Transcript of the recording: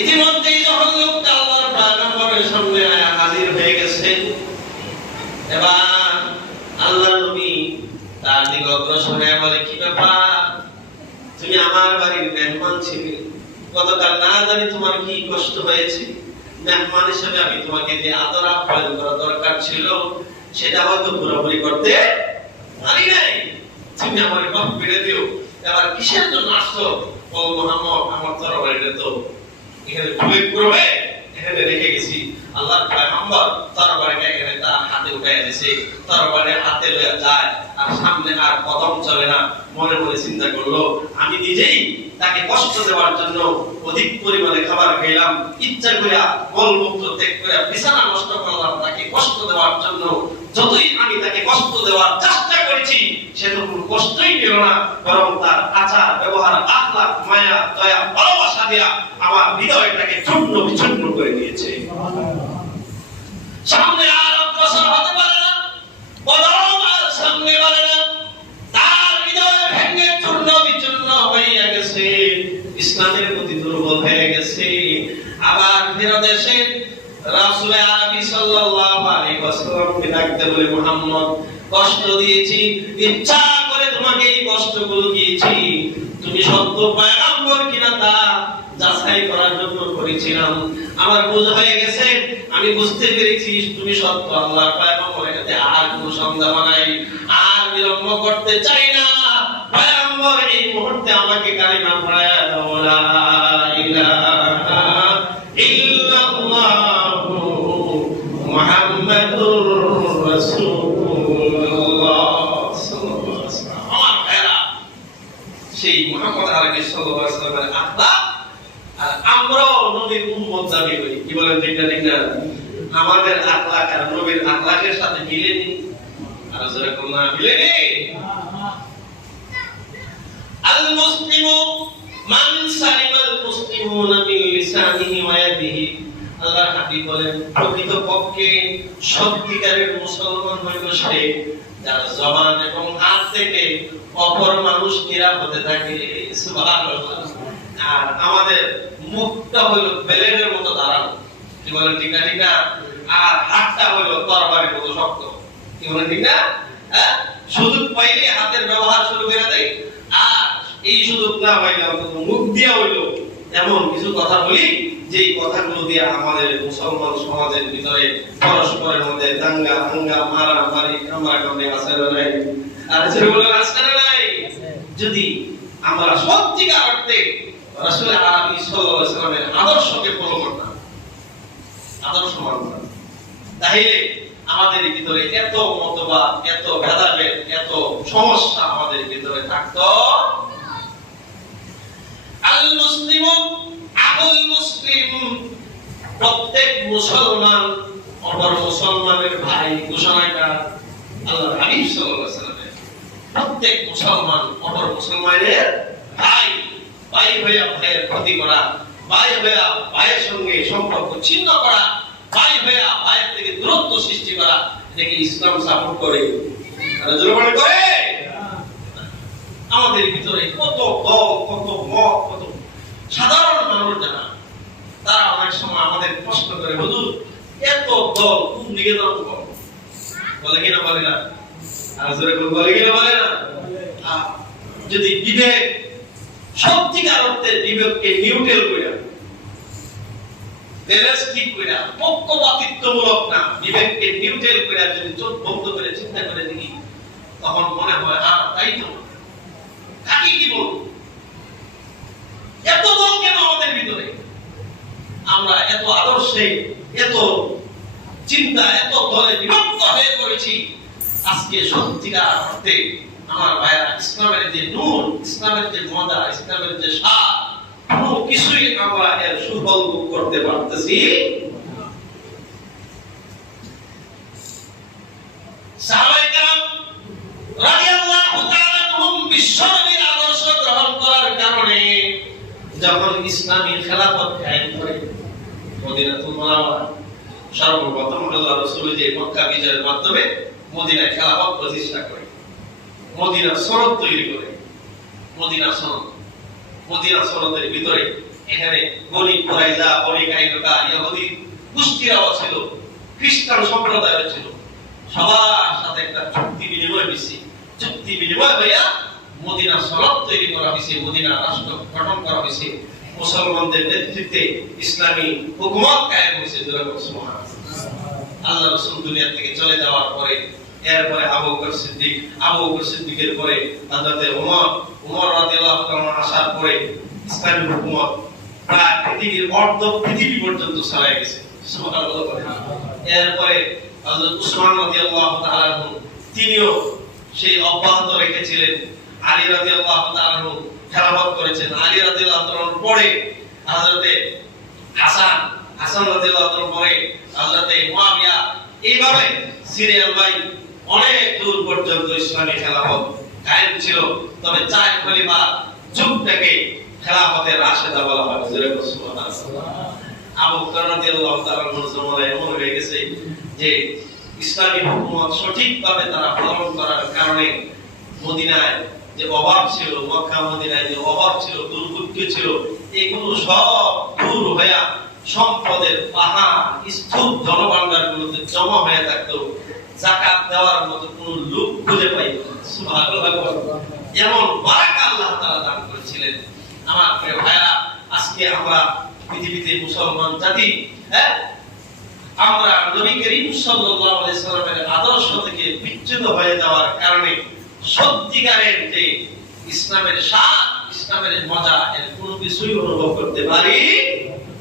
ইতিমধ্যেই যখন লোকটা আল্লাহর পয়গম্বরের সামনে হাজির হয়ে গেছে, এবার আল্লাহ নবী তার দিকে অগ্রসর হয়ে বলে, কি ব্যাপার? তুমি আমার বাড়ির মেহমান ছিলে। গতকাল না জানি তোমার কি কষ্ট হয়েছে। মেহমান হিসেবে আমি তোমাকে যে আদর আপ্যায়ন করা দরকার ছিল, সেটা হয়তো পুরোপুরি করতে পারি নাই। তুমি আমার মাফ করে দিও। এবার কিসের জন্য আসছো? ও মোহাম্মদ, আমার তরবারিটা তো এখানে ভুলে করবে এখানে রেখে গেছি। আল্লাহর পয়গম্বর তরবারিটা এখানে তার হাতে উঠাই দিয়েছে তরবারি হাতে লয়ে যায়। আর সামনে আর কদম চলে না, মনে মনে চিন্তা করল, আমি নিজেই তাকে কষ্ট দেওয়ার জন্য অধিক পরিমাণে খাবার খেলাম, ইচ্ছা করে মলমূত্র ত্যাগ করে বিছানা নষ্ট করলাম তাকে কষ্ট দেওয়ার জন্য। যতই আমি তাকে কষ্ট দেওয়ার চেষ্টা করেছি সে তো কোনো কষ্টই পেল না, বরং তার আচার, ব্যবহার আখলাক মায়া, দয়া, ভালোবাসা দিয়া আমার হৃদয়টাকে চূর্ণ বিচূর্ণ করে দিয়েছে। ইসলামের প্রতি দুর্বল হয়ে গেছে। আবার এসে রাসূল আরবি সাল্লাল্লাহু আলাইহি ওয়াসাল্লামকে ডাকতে বলে, মুহাম্মদ, কষ্ট দিয়েছি, ইচ্ছা করে তোমাকে এই কষ্টগুলো দিয়েছি। তুমি সত্য পয়গম্বর কিনা তা যাচাই করার জন্য করেছিলাম। আমার বুঝ হয়ে গেছে, আমি বুঝতে পেরেছি, তুমি সত্য আল্লাহ পয়গম্বর এটাতে আর কোনো সন্দেহ নাই। আর বিলম্ব করতে চাই না। পয়গম্বর এই মুহূর্তে আমাকে কালিমা পড়ায়া সেই মুহাম্মদ আরবি সাল্লাল্লাহু আলাইহি আর আমরাও নবীর উম্মত দাবি করি। কি বলেন না ঠিক আমাদের আখলাক আর নবীর আখলাকের সাথে মিলেনি আর যেরকম না মিলেনি আল মুসলিমু মান সালিমাল মুসলিমুনা মিন লিসানিহি ওয়া ইয়াদিহি। আল্লাহ হাবিব বলেন প্রকৃত পক্ষে সত্যিকারের মুসলমান হইল সে যার জবান এবং হাত থেকে অপর মানুষ নিরাপদে থাকে। সুবহানাল্লাহ। আর আমাদের মুখটা হইল বেলেনের মতো দাঁড়ানো। কি বলেন ঠিক না না? আর হাতটা হইল তরবারির মতো শক্ত। কি বলেন ঠিক না? হ্যাঁ? সুযোগ পাইলে হাতের ব্যবহার শুরু করে দেয় আর এই সুযোগ না পাইলে অন্তত মুখ দিয়া হইল এমন কিছু কথা বলি, যেই কথাগুলো দিয়ে আমাদের মুসলমান সমাজের ভিতরে পরস্পরের মধ্যে দাঙ্গা, হাঙ্গা মারা মারি কামড়া কামড়ি না নাই? আর যেগুলো আছে না নাই? যদি আমরা সত্যিকার অর্থে রাসূল আলাইহি সাল্লাল্লাহু আলাইহি আদর্শকে ফলো করতাম, আদর্শ মানতাম, তাহলে আমাদের ভিতরে এত মতবাদ, এত ভেদাভেদ, এত সমস্যা আমাদের ভিতরে থাকতো আল মুসলিম আবুল মুসলিম প্রত্যেক মুসলমান, অপর মুসলমানের ভাই ঘোষণাটা আল্লাহ হাবিব ওয়াসাল্লামের। প্রত্যেক মুসলমান অপর মুসলমানের ভাই ভাই হইয়া ভাইয়ের ক্ষতি করা, ভাই হইয়া ভাইয়ের সঙ্গে সম্পর্ক ছিন্ন করা, ভাই হইয়া ভাইয়ের থেকে দূরত্ব সৃষ্টি করা এটাকে ইসলাম সাপোর্ট করে? করে। আমাদের ভিতরে কত কত মত কত সাধারণ মানুষ যারা তারা অনেক সময় আমাদের প্রশ্ন করে, হুজুর, এত দল কোন দিকে যাব বলে কিনা বলে না? আর জোরে বলে কিনা বলে না? যদি বিবেক সত্যিকার অর্থে বিবেককে নিউট্রাল করে ব্যালেন্স ঠিক করে পক্ষপাতিত্বমূলক না, বিবেককে নিউট্রাল করে যদি চোখ বন্ধ করে চিন্তা করে দেখি, তখন মনে হয় হ্যাঁ তাই তো। কাকে কি বলব এত দল কেন আমাদের ভিতরে আমরা এত আদর্শে, এত চিন্তা, এত দলে বিভক্ত হয়ে পড়েছি। আজকে সত্যিকার অর্থে আমার ভাইরা ইসলামের যে নূর, ইসলামের যে মজা, ইসলামের যে স্বাদ, কোনো কিছুই আমরা এর সুফল করতে পারতেছি। যখন ইসলামী খেলাফত কায়েম করে মদিনাতুল মুনাওয়ারা। সর্বপ্রথম আল্লাহ রাসূল যে মক্কা বিজয়ের মাধ্যমে মদিনায় খেলাফত প্রতিষ্ঠা করে। মদিনা সনদ তৈরি করে। মদিনা সনদ। মদিনা সনদের ভিতরে এখানে গণিত পড়াইজা বনি কাইলকা ইহুদি গোষ্ঠীরাও ছিল, খ্রিস্টান সম্প্রদায় ছিল। সবার সাথে একটা চুক্তি বিনিময় হয়েছে চুক্তি বিনিময় হইয়া মদিনা সনদ তৈরি করা হয়েছে মদিনা রাষ্ট্র গঠন করা হয়েছে মুসলমানদের নেতৃত্বে ইসলামী হুকুমত কায়েম হয়েছে আল্লাহ রসুল দুনিয়া থেকে চলে যাওয়ার পরে, এরপরে আবু বকর সিদ্দিক, আবু বকর সিদ্দিকের পরে হযরতে ওমর ওমর রাদিয়াল্লাহু তাআলা আসার পরে ইসলামী হুকুমত প্রায় পৃথিবীর অর্ধ পৃথিবী পর্যন্ত ছড়ায় গেছে। সুবহানাল্লাহ এরপরে হযরত উসমান রাদিয়াল্লাহু তাআলা তিনিও সেই অব্যাহত রেখেছিলেন। আলী রাদিয়াল্লাহু তাআলা খেলাফত করেছেন। আলী রাদিয়াল্লাহু তাআলার পরে হযরতে হাসান হাসান রাদিয়াল্লাহু তাআলার পরে হযরতে মুয়াবিয়া এইভাবে সিরিয়াল বাই অনেক দূর পর্যন্ত ইসলামী খেলাফত কায়েম ছিল। তবে চার খলিফা যুগটাকে খেলাফতের রাশেদা বলা হয় বলো সুবহানাল্লাহ। আবু বকর রাদিয়াল্লাহু তাআলার জমানায় এমন হয়ে গেছে যে ইসলামী হুকুমত সঠিকভাবে তারা পালন করার কারণে মদিনায় যে অভাব ছিল, মক্কা, মদিনায় যে অভাব ছিল, দুর্ভিক্ষ ছিল, এগুলো সব দূর হয়ে সম্পদের পাহাড় স্তূপ জনভাণ্ডার গুলোতে জমা হয়ে থাকতো। জাকাত দেওয়ার মতো কোন লোক খুঁজে পাই এমন বারাকা আল্লাহ তাআলা দান করেছিলেন। আমার প্রিয় ভাইরা আজকে আমরা পৃথিবীতে মুসলমান জাতি হ্যাঁ? আমরা নবী করিম সাল্লাল্লাহু আলাইহি সাল্লামের আদর্শ থেকে বিচ্যুত হয়ে যাওয়ার কারণে সত্যিকারের যে ইসলামের স্বাদ ইসলামের মজা এর কোনো কিছুই অনুভব করতে পারি